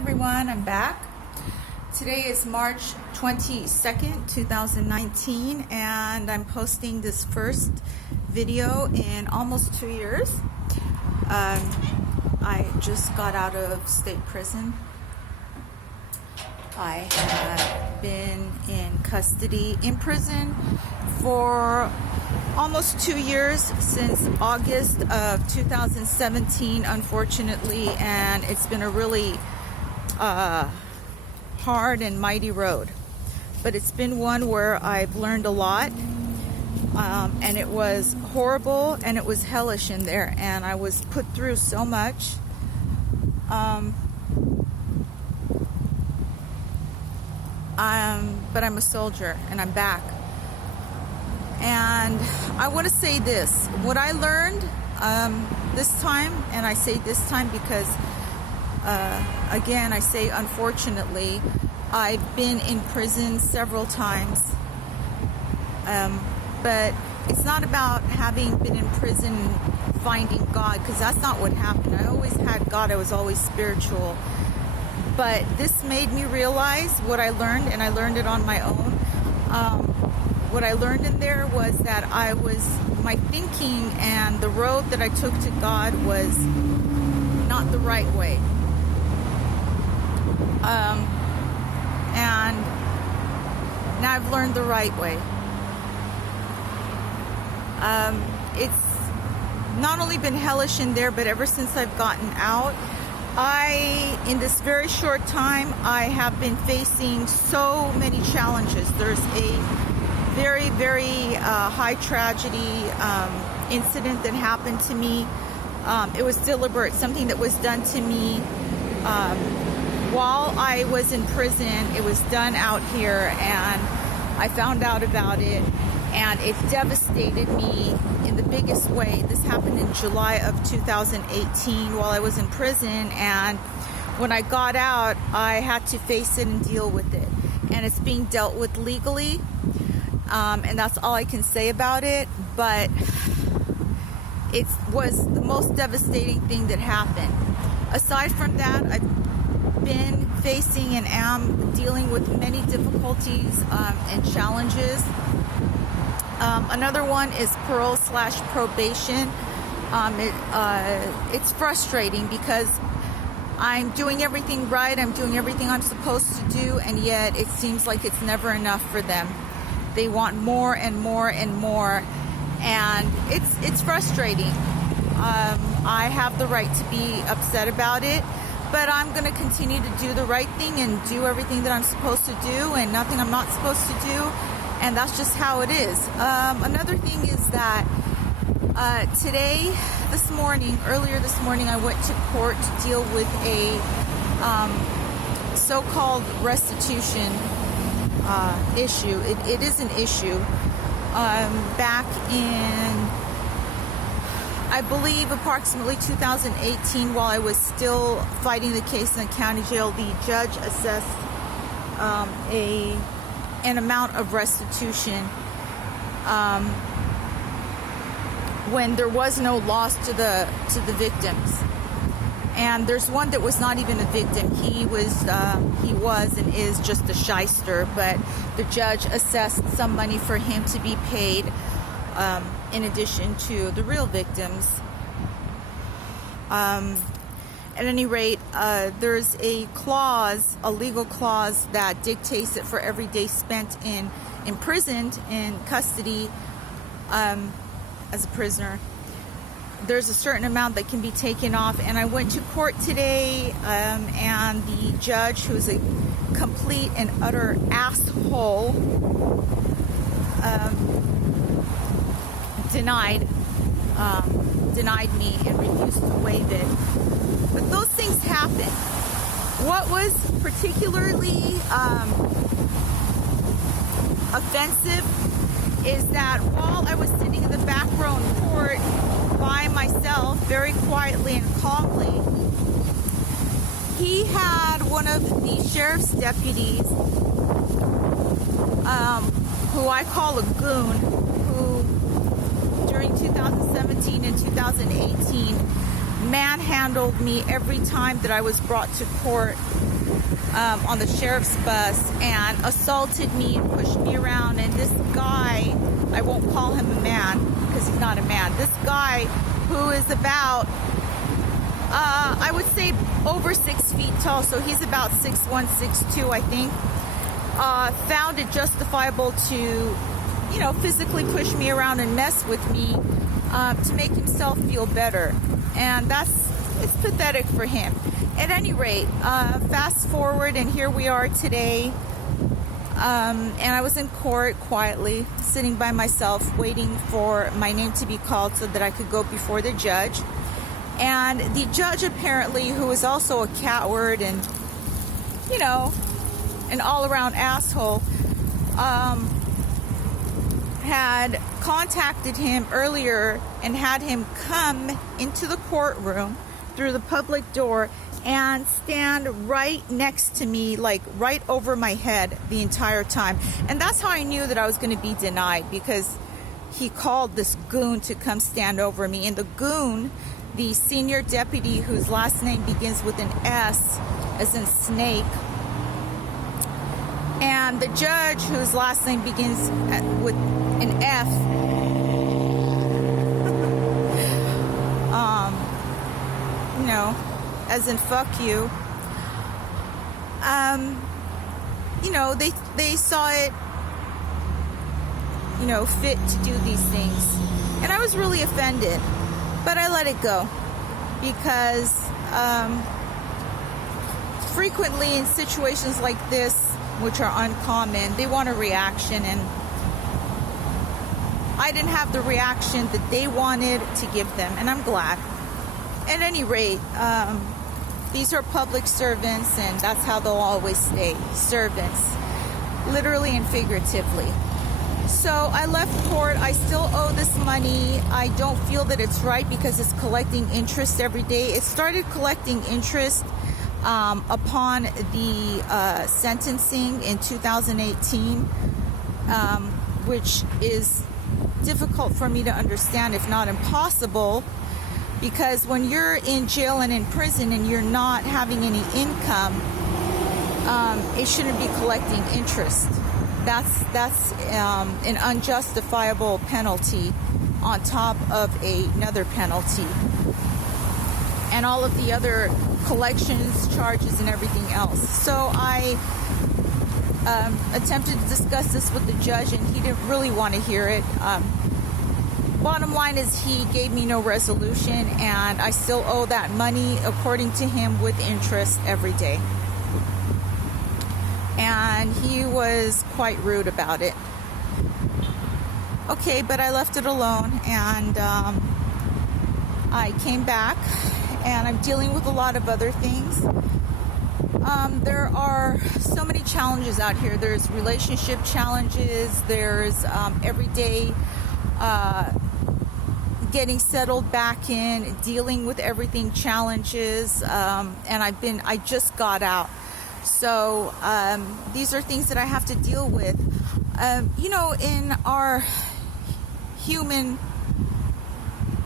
everyone, I'm back. Today is March 22nd, 2019, and I'm posting this first video in almost 2 years. I just got out of state prison. I have been in custody imprisoned for almost 2 years, since August of 2017, unfortunately, and it's been a really hard and mighty road. But it's been one where I've learned a lot, and it was horrible and it was hellish in there, and I was put through so much. But I'm a soldier and I'm back. And I want to say this, what I learned this time, and I say this time because, again, I say unfortunately, I've been in prison several times, but it's not about having been in prison finding God, because that's not what happened. I always had God, I was always spiritual. But this made me realize what I learned, and I learned it on my own. What I learned in there was that my thinking and the road that I took to God was not the right way. And now I've learned the right way. It's not only been hellish in there, but ever since I've gotten out, in this very short time, I have been facing so many challenges. There's a very, very high tragedy incident that happened to me. It was deliberate, something that was done to me while I was in prison. It was done out here, and I found out about it, and it devastated me in the biggest way. This happened in July of 2018 while I was in prison, and when I got out, I had to face it and deal with it. And it's being dealt with legally. And that's all I can say about it, but it was the most devastating thing that happened. Aside from that, I've been facing and am dealing with many difficulties and challenges. Another one is parole/probation. It's frustrating because I'm doing everything right, I'm doing everything I'm supposed to do, and yet it seems like it's never enough for them. They want more and more and more, and it's frustrating. I have the right to be upset about it, but I'm going to continue to do the right thing and do everything that I'm supposed to do and nothing I'm not supposed to do, and that's just how it is. Another thing is that earlier this morning, I went to court to deal with a so-called restitution issue. It is an issue. Back in, I believe, approximately 2018, while I was still fighting the case in the county jail, the judge assessed an amount of restitution when there was no loss to the victims. And there's one that was not even a victim. He was and is just a shyster, but the judge assessed some money for him to be paid in addition to the real victims. At any rate, there's a legal clause that dictates that for every day spent imprisoned in custody as a prisoner, there's a certain amount that can be taken off. And I went to court today, and the judge, who's a complete and utter asshole, denied me and refused to waive it. But those things happen. What was particularly offensive is that while I was sitting in the back row in court by myself, very quietly and calmly, he had one of the sheriff's deputies, who I call a goon, who during 2017 and 2018 manhandled me every time that I was brought to court on the sheriff's bus, and assaulted me, pushed me around. And this guy, I won't call him a man because he's not a man, this guy who is about I would say over 6 feet tall, so he's about 6'1", 6'2", I think, found it justifiable to, physically push me around and mess with me to make himself feel better. And it's pathetic for him. At any rate, fast forward, and here we are today. And I was in court quietly, sitting by myself, waiting for my name to be called so that I could go before the judge. And the judge, apparently, who was also a coward and, an all-around asshole, had contacted him earlier and had him come into the courtroom through the public door and stand right next to me, like right over my head the entire time. And that's how I knew that I was going to be denied, because he called this goon to come stand over me. And the goon, the senior deputy, whose last name begins with an S, as in snake, and the judge, whose last name begins with an F, as in fuck you, they saw it, fit to do these things. And I was really offended, but I let it go, because frequently in situations like this, which are uncommon, they want a reaction, and I didn't have the reaction that they wanted to give them, and I'm glad. At any rate, these are public servants, and that's how they'll always stay, servants, literally and figuratively. So I left court. I still owe this money. I don't feel that it's right, because it's collecting interest every day. It started collecting interest upon the sentencing in 2018, which is difficult for me to understand, if not impossible, because when you're in jail and in prison and you're not having any income, it shouldn't be collecting interest. That's an unjustifiable penalty on top of another penalty, and all of the other collections, charges, and everything else. So I attempted to discuss this with the judge, and he didn't really want to hear it. Bottom line is, he gave me no resolution, and I still owe that money, according to him, with interest every day. And he was quite rude about it. Okay, but I left it alone, and I came back, and I'm dealing with a lot of other things. There are so many challenges out here. There's relationship challenges. There's everyday getting settled back in, dealing with everything challenges, and I just got out. So these are things that I have to deal with. In our human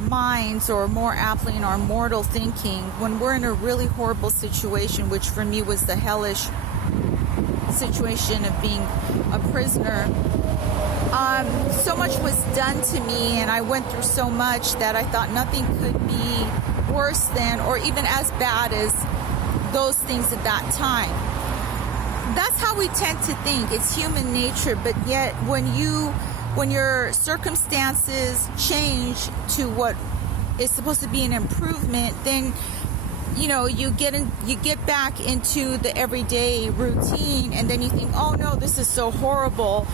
minds, or more aptly in our mortal thinking, when we're in a really horrible situation, which for me was the hellish situation of being a prisoner, so much was done to me, and I went through so much that I thought nothing could be worse than, or even as bad as, those things at that time. That's how we tend to think. It's human nature. But yet, when your circumstances change to what is supposed to be an improvement, then you get back into the everyday routine, and then you think, oh no, this is so horrible,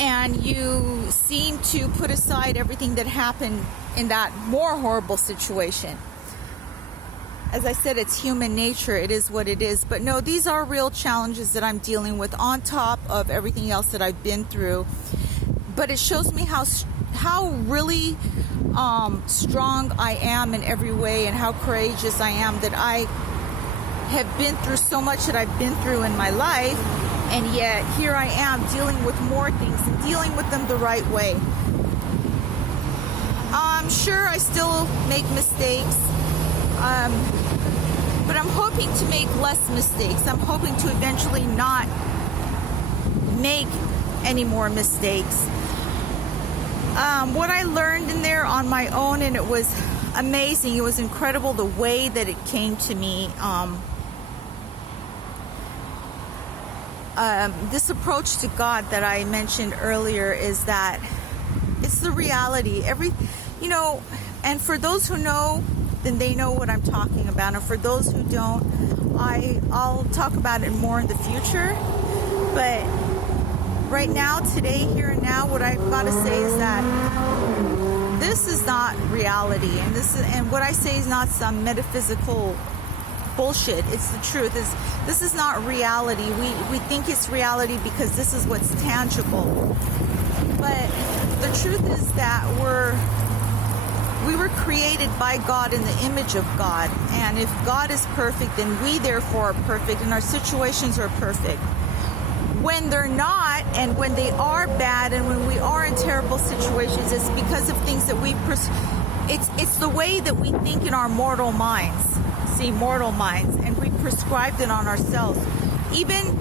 and you seem to put aside everything that happened in that more horrible situation. As I said, it's human nature. It is what it is. But no, these are real challenges that I'm dealing with, on top of everything else that I've been through. But it shows me how really strong I am in every way, and how courageous I am, that I have been through so much that I've been through in my life, and yet here I am dealing with more things, and dealing with them the right way. I'm sure I still make mistakes. But I'm hoping to make less mistakes. I'm hoping to eventually not make any more mistakes. What I learned in there on my own, and it was amazing. It was incredible the way that it came to me. This approach to God that I mentioned earlier is that it's the reality. And for those who know, then they know what I'm talking about. And for those who don't, I'll talk about it more in the future. But right now, today, here and now, what I've got to say is that this is not reality, and what I say is not some metaphysical bullshit. It's the truth. This is not reality. We think it's reality because this is what's tangible. But the truth is that we were created by God in the image of God, and if God is perfect, then we therefore are perfect, and our situations are perfect. When they're not, and when they are bad, and when we are in terrible situations, it's because of things that it's the way that we think in our mortal minds. See, mortal minds, and we prescribed it on ourselves, even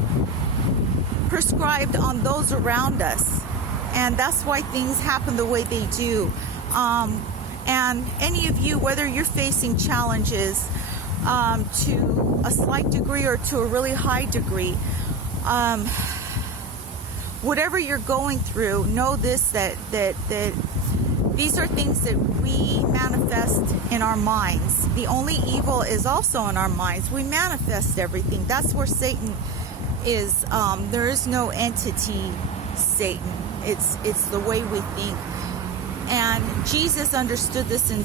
prescribed on those around us, and that's why things happen the way they do. And any of you, whether you're facing challenges to a slight degree or to a really high degree, whatever you're going through, know this, that these are things that we manifest in our minds. The only evil is also in our minds. We manifest everything. That's where Satan is. There is no entity, Satan. It's the way we think. And Jesus understood this and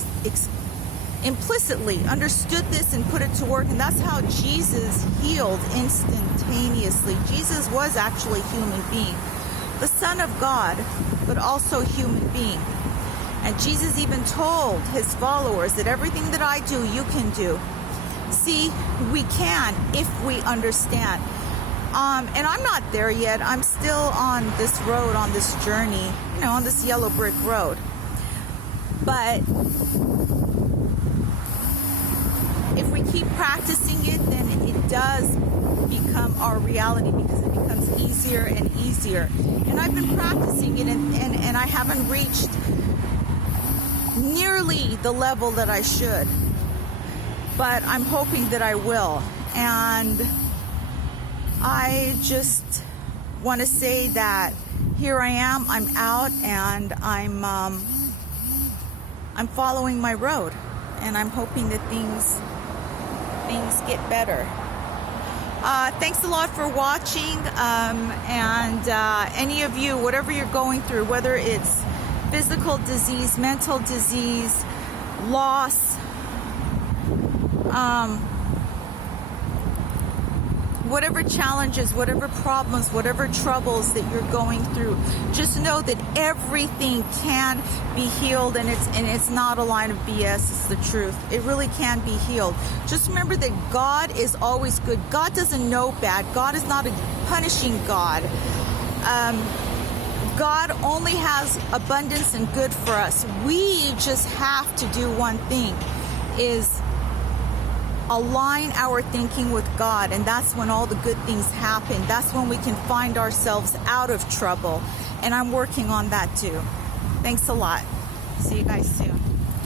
implicitly understood this and put it to work, and that's how Jesus healed instantaneously. Jesus was actually a human being, the Son of God, but also a human being. And Jesus even told his followers that everything that I do, you can do. See, we can if we understand. And I'm not there yet. I'm still on this road, on this journey, on this yellow brick road. But if we keep practicing it, then it does become our reality, because it becomes easier and easier. And I've been practicing it, and I haven't reached nearly the level that I should. But I'm hoping that I will. And I just want to say that here I am, I'm out, and I'm following my road, and I'm hoping that things get better. Thanks a lot for watching, and any of you, whatever you're going through, whether it's physical disease, mental disease, loss, whatever challenges, whatever problems, whatever troubles that you're going through, just know that everything can be healed, and it's not a line of BS. It's the truth. It really can be healed. Just remember that God is always good. God doesn't know bad. God is not a punishing God. God only has abundance and good for us. We just have to do one thing, is align our thinking with God, and that's when all the good things happen. That's when we can find ourselves out of trouble, and I'm working on that too. Thanks a lot. See you guys soon.